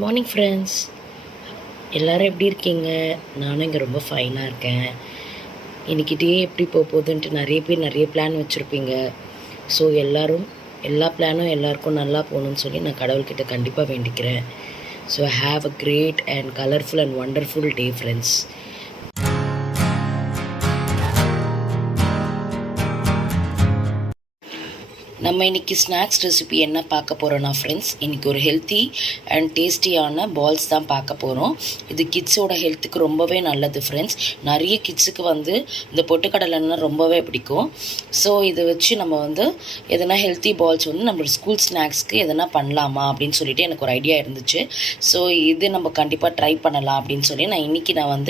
Morning friends, எல்லோரும் எப்படி இருக்கீங்க? நானும் இங்கே ரொம்ப ஃபைனாக இருக்கேன். இன்றைக்கி டே எப்படி போகுதுன்ட்டு நிறைய பேர் நிறைய பிளான் வச்சுருப்பீங்க. ஸோ எல்லா பிளானும் எல்லாருக்கும் நல்லா போகணுன்னு சொல்லி நான் கடவுள்கிட்ட கண்டிப்பாக வேண்டிக்கிறேன். So have a great and colourful and wonderful day friends. நம்ம இன்றைக்கி ஸ்நாக்ஸ் ரெசிபி என்ன பார்க்க போகிறோன்னா ஃப்ரெண்ட்ஸ், இன்றைக்கி ஒரு ஹெல்த்தி அண்ட் டேஸ்டியான பால்ஸ் தான் பார்க்க போகிறோம். இது கிட்ஸோட ஹெல்த்துக்கு ரொம்பவே நல்லது ஃப்ரெண்ட்ஸ். நிறைய கிட்ஸுக்கு இந்த பொட்டுக்கடலைன்னா ரொம்பவே பிடிக்கும். ஸோ இதை வச்சு நம்ம எதனா ஹெல்த்தி பால்ஸ் நம்மளோட ஸ்கூல் ஸ்நாக்ஸ்க்கு எதனா பண்ணலாமா அப்படின்னு சொல்லிட்டு எனக்கு ஒரு ஐடியா இருந்துச்சு. ஸோ இது நம்ம கண்டிப்பாக ட்ரை பண்ணலாம் அப்படின்னு சொல்லி நான்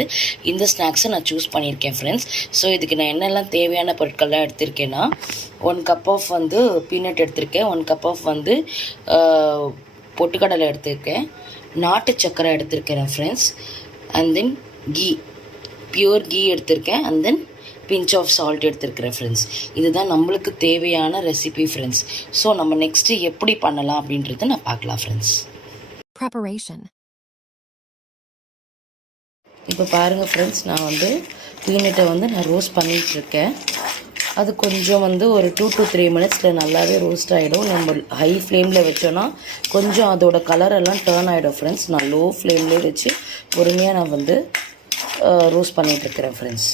இந்த ஸ்நாக்ஸை நான் சூஸ் பண்ணியிருக்கேன் ஃப்ரெண்ட்ஸ். ஸோ இதுக்கு நான் என்னெல்லாம் தேவையான பொருட்கள்லாம் எடுத்திருக்கேன்னா, 1 கப் ஆஃப் பீனட் எடுத்திருக்கேன், 1 கப் ஆஃப் பொட்டுக்கடலை எடுத்திருக்கேன், நாட்டு சக்கரை எடுத்திருக்கேன் friends, and then pure ghee எடுத்திருக்கேன், and then pinch of salt எடுத்திருக்கிறேன் ஃப்ரெண்ட்ஸ். இதுதான் நம்மளுக்கு தேவையான ரெசிபி ஃப்ரெண்ட்ஸ். ஸோ நம்ம நெக்ஸ்ட்டு எப்படி பண்ணலாம் அப்படின்றத நான் பார்க்கலாம் ஃப்ரெண்ட்ஸ். இப்போ பாருங்கள் ஃப்ரெண்ட்ஸ், நான் பீனட்டை நான் ரோஸ்ட் பண்ணிகிட்ருக்கேன். அது கொஞ்சம் ஒரு 2 to 3 மினிட்ஸில் நல்லாவே ரோஸ்ட் ஆகிடும். நம்ம ஹை ஃப்ளேமில் வச்சோன்னா கொஞ்சம் அதோட கலரெல்லாம் டேர்ன் ஆகிடும் ஃப்ரெண்ட்ஸ். நான் லோ ஃப்ளேம்லேயே வச்சு பொறுமையாக நான் ரோஸ்ட் பண்ணிகிட்ருக்கிறேன் ஃப்ரெண்ட்ஸ்.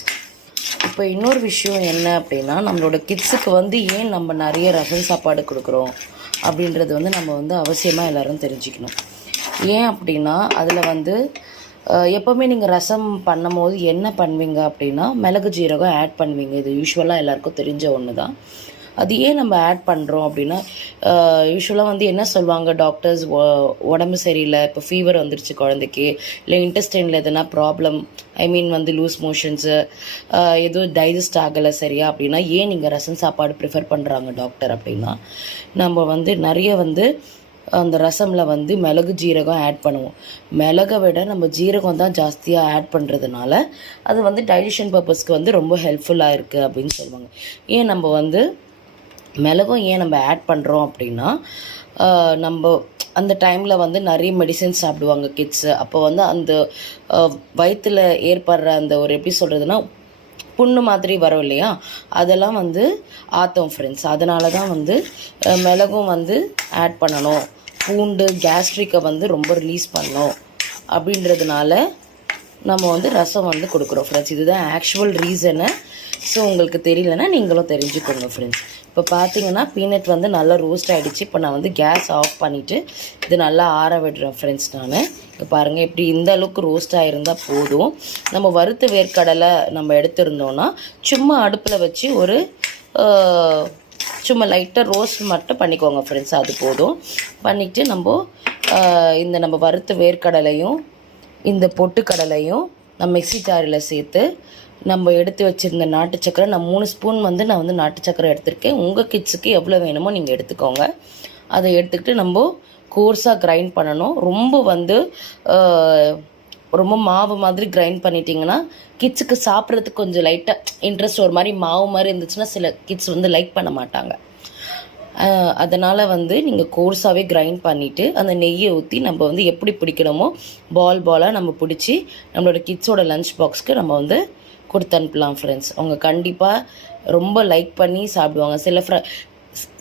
இப்போ இன்னொரு விஷயம் என்ன அப்படின்னா, நம்மளோட கிட்ஸுக்கு ஏன் நம்ம நிறைய ரசம் சாப்பாடு கொடுக்குறோம் அப்படின்றது நம்ம அவசியமாக எல்லோரும் தெரிஞ்சுக்கணும். ஏன் அப்படின்னா, அதில் எப்போவுமே நீங்கள் ரசம் பண்ணும் போது என்ன பண்ணுவீங்க அப்படின்னா, மிளகு ஜீரகம் ஆட் பண்ணுவீங்க. இது யூஸ்வலாக எல்லாேருக்கும் தெரிஞ்ச ஒன்று தான். அது ஏன் நம்ம ஆட் பண்ணுறோம் அப்படின்னா, யூஸ்வலாக என்ன சொல்லுவாங்க டாக்டர்ஸ், உடம்பு சரியில்லை, இப்போ ஃபீவர் வந்துருச்சு குழந்தைக்கு, இல்லை இன்டெஸ்டைனில் எதனா ப்ராப்ளம், லூஸ் மோஷன்ஸு, எதுவும் டைஜஸ்ட் ஆகலை சரியா அப்படின்னா ஏன் நீங்கள் ரசம் சாப்பாடு ப்ரிஃபர் பண்ணுறாங்க டாக்டர் அப்படின்னா, நம்ம நிறைய அந்த ரசமில் மிளகு ஜீரகம் ஆட் பண்ணுவோம். மிளகை விட நம்ம ஜீரகம் தான் ஜாஸ்தியாக ஆட் பண்ணுறதுனால அது டைஜஷன் பர்பஸ்க்கு ரொம்ப ஹெல்ப்ஃபுல்லாக இருக்குது அப்படின்னு சொல்லுவாங்க. ஏன் நம்ம மிளகும் ஏன் நம்ம ஆட் பண்ணுறோம் அப்படின்னா, நம்ம அந்த டைமில் நிறைய மெடிசன்ஸ் சாப்பிடுவாங்க கிட்ஸு. அப்போ அந்த வயிற்றில் ஏற்படுற அந்த ஒரு எப்படி சொல்கிறதுனா புண்ணு மாதிரி வரும் இல்லையா, அதெல்லாம் ஆத்தோம் ஃப்ரெண்ட்ஸ். அதனால தான் மிளகும் ஆட் பண்ணணும். பூண்டு கேஸ்ட்ரிக்கை ரொம்ப ரிலீஸ் பண்ணணும் அப்படின்றதுனால நம்ம ரசம் கொடுக்குறோம் ஃப்ரெண்ட்ஸ். இதுதான் ஆக்சுவல் ரீசனு. ஸோ உங்களுக்கு தெரியலன்னா நீங்களும் தெரிஞ்சுக்கோங்க ஃப்ரெண்ட்ஸ். இப்போ பார்த்தீங்கன்னா பீனட் நல்லா ரோஸ்ட் ஆகிடுச்சு. இப்போ நான் கேஸ் ஆஃப் பண்ணிவிட்டு இது நல்லா ஆற விடுறேன் ஃப்ரெண்ட்ஸ். நான் இப்போ பாருங்கள், இப்படி இந்த அளவுக்கு ரோஸ்ட் ஆகிருந்தால் போதும். நம்ம வறுத்த வேர்க்கடலை நம்ம எடுத்திருந்தோன்னா சும்மா அடுப்பில் வச்சு சும்மா லைட்டாக ரோஸ்ட் மட்டும் பண்ணிக்கோங்க ஃப்ரெண்ட்ஸ். அது போதும். பண்ணிவிட்டு நம்ம வறுத்த வேர்க்கடலையும் இந்த பொட்டுக்கடலையும் நம்ம மிக்ஸி ஜாரில் சேர்த்து நம்ம எடுத்து வச்சுருந்த நாட்டு சக்கரை, நான் 3 ஸ்பூன் நான் நாட்டு சக்கரை எடுத்திருக்கேன். உங்கள் கிட்ஸுக்கு எவ்வளோ வேணுமோ நீங்கள் எடுத்துக்கோங்க. அதை எடுத்துக்கிட்டு நம்ம கோர்ஸாக கிரைண்ட் பண்ணணும். ரொம்ப மாவு மாதிரி கிரைண்ட் பண்ணிட்டீங்கன்னா கிட்ஸுக்கு சாப்பிட்றதுக்கு கொஞ்சம் லைட்டாக இன்ட்ரெஸ்ட், ஒரு மாதிரி மாவு மாதிரி இருந்துச்சுன்னா சில கிட்ஸ் லைக் பண்ண மாட்டாங்க. அதனால் நீங்கள் கோர்ஸாகவே கிரைண்ட் பண்ணிவிட்டு அந்த நெய்யை ஊற்றி நம்ம எப்படி பிடிக்கணுமோ பாலாக நம்ம பிடிச்சி நம்மளோட கிட்ஸோட லஞ்ச் பாக்ஸ்க்கு நம்ம கொடுத்து அனுப்பலாம் ஃப்ரெண்ட்ஸ். அவங்க கண்டிப்பாக ரொம்ப லைக் பண்ணி சாப்பிடுவாங்க.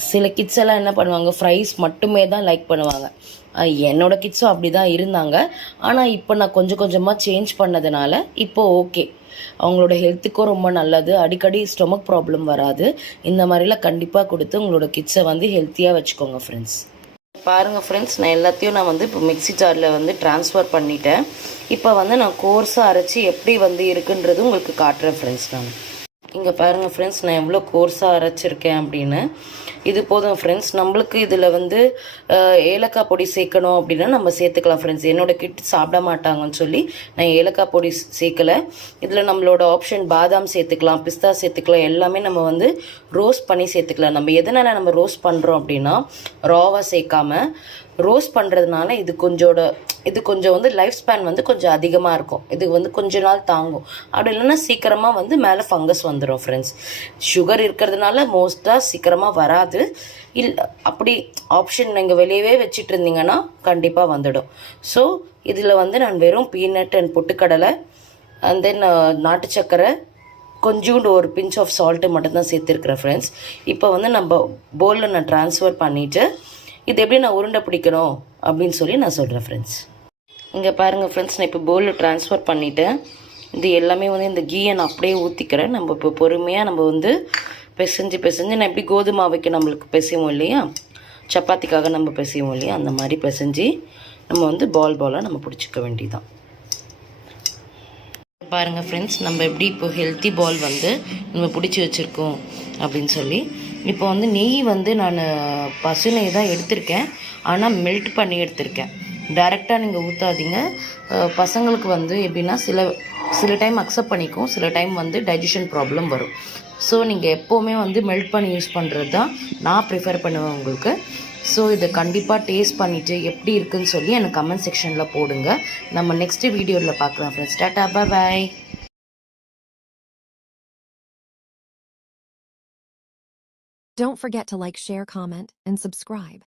சில கிட்ஸ் எல்லாம் என்ன பண்ணுவாங்க, ஃப்ரைஸ் மட்டுமே தான் லைக் பண்ணுவாங்க. என்னோடய கிட்ஸும் அப்படி தான் இருந்தாங்க. ஆனால் இப்போ நான் கொஞ்சம் கொஞ்சமாக சேஞ்ச் பண்ணதுனால இப்போ ஓகே, அவங்களோட ஹெல்த்துக்கும் ரொம்ப நல்லது. அடிக்கடி ஸ்டொமக் ப்ராப்ளம் வராது. இந்த மாதிரிலாம் கண்டிப்பாக கொடுத்து உங்களோட கிட்ஸை ஹெல்த்தியாக வச்சுக்கோங்க ஃப்ரெண்ட்ஸ். பாருங்கள் ஃப்ரெண்ட்ஸ், நான் எல்லாத்தையும் நான் இப்போ மிக்ஸி ஜாரில் ட்ரான்ஸ்ஃபர் பண்ணிட்டேன். இப்போ நான் கோர்ஸாக அரைச்சி எப்படி இருக்குன்றது உங்களுக்கு காட்டுறேன் ஃப்ரெண்ட்ஸ். நான் இங்கே பாருங்கள் ஃப்ரெண்ட்ஸ், நான் எவ்வளோ கோர்ஸாக அரைச்சிருக்கேன் அப்படின்னு. இது போதும் ஃப்ரெண்ட்ஸ். நம்மளுக்கு இதில் ஏலக்காய் பொடி சேர்க்கணும் அப்படின்னா நம்ம சேர்த்துக்கலாம் ஃப்ரெண்ட்ஸ். என்னோடய கிட் சாப்பிட மாட்டாங்கன்னு சொல்லி நான் ஏலக்காய் பொடி சேர்க்கலை. இதில் நம்மளோட ஆப்ஷன் பாதாம் சேர்த்துக்கலாம், பிஸ்தா சேர்த்துக்கலாம். எல்லாமே நம்ம ரோஸ்ட் பண்ணி சேர்த்துக்கலாம். நம்ம எதனால் நம்ம ரோஸ்ட் பண்ணுறோம் அப்படின்னா, ராவாக சேர்க்காம ரோஸ்ட் பண்ணுறதுனால இது கொஞ்சம் வந்து லைஃப் ஸ்பேன் வந்து கொஞ்சம் அதிகமாக இருக்கும். இது வந்து கொஞ்ச நாள் தாங்கும். அப்படி இல்லைன்னா சீக்கிரமாக வந்து மேலே ஃபங்கஸ் வந்துடும் ஃப்ரெண்ட்ஸ். சுகர் இருக்கிறதுனால மோஸ்ட்டாக சீக்கிரமாக வராது. அப்படி ஆப்ஷன் நீங்கள் வெளியவே வச்சுட்டு இருந்தீங்கன்னா கண்டிப்பாக வந்துடும். ஸோ இதில் வந்து நான் வெறும் பீனட் அண்ட் பொட்டுக்கடலை அண்ட் தென் நாட்டு சக்கரை கொஞ்சோண்டு ஒரு பிஞ்ச் ஆஃப் சால்ட்டு மட்டும்தான் சேர்த்துருக்குறேன் ஃப்ரெண்ட்ஸ். இப்போ வந்து நம்ம பவுலில் நான் ட்ரான்ஸ்ஃபர் பண்ணிவிட்டு இது எப்படி நான் உருண்டை பிடிக்கணும் அப்படின்னு சொல்லி நான் சொல்கிறேன் ஃப்ரெண்ட்ஸ். இங்கே பாருங்கள் ஃப்ரெண்ட்ஸ், நான் இப்போ பவுலில் ட்ரான்ஸ்ஃபர் பண்ணிவிட்டேன். இது எல்லாமே வந்து இந்த கீயை நான் அப்படியே ஊற்றிக்கிறேன். நம்ம இப்போ பொறுமையாக நம்ம வந்து பிசைஞ்சு நான் எப்படி கோதுமை மாவுக்கு நம்மளுக்கு பிசைவோம் இல்லையா, சப்பாத்திக்காக நம்ம பிசைவோம் இல்லையா, அந்த மாதிரி பிசைஞ்சு நம்ம வந்து பாலாக நம்ம பிடிச்சிக்க வேண்டியதான். பாருங்கள் ஃப்ரெண்ட்ஸ், நம்ம எப்படி இப்போ ஹெல்த்தி பால் வந்து நம்ம பிடிச்சி வச்சுருக்கோம் அப்படின்னு சொல்லி. இப்போ வந்து நெய் வந்து நான் பசு நெய் தான் எடுத்திருக்கேன், ஆனால் மெல்ட் பண்ணி எடுத்திருக்கேன். டைரெக்டாக நீங்கள் ஊற்றாதீங்க. பசங்களுக்கு வந்து எப்படின்னா சில டைம் அக்செப்ட் பண்ணிக்கும், சில டைம் வந்து டைஜஷன் ப்ராப்ளம் வரும். ஸோ நீங்கள் எப்போவுமே வந்து மெல்ட் பண்ணி யூஸ் பண்ணுறது தான் நான் ப்ரிஃபர் பண்ணுவேன் உங்களுக்கு. ஸோ இதை கண்டிப்பாக டேஸ்ட் பண்ணிவிட்டு எப்படி இருக்குன்னு சொல்லி எனக்கு கமெண்ட் செக்ஷனில் போடுங்க. நம்ம நெக்ஸ்ட் வீடியோவில் பார்க்கலாம் friends. Tata, bye. Don't forget to like, share, comment, and subscribe.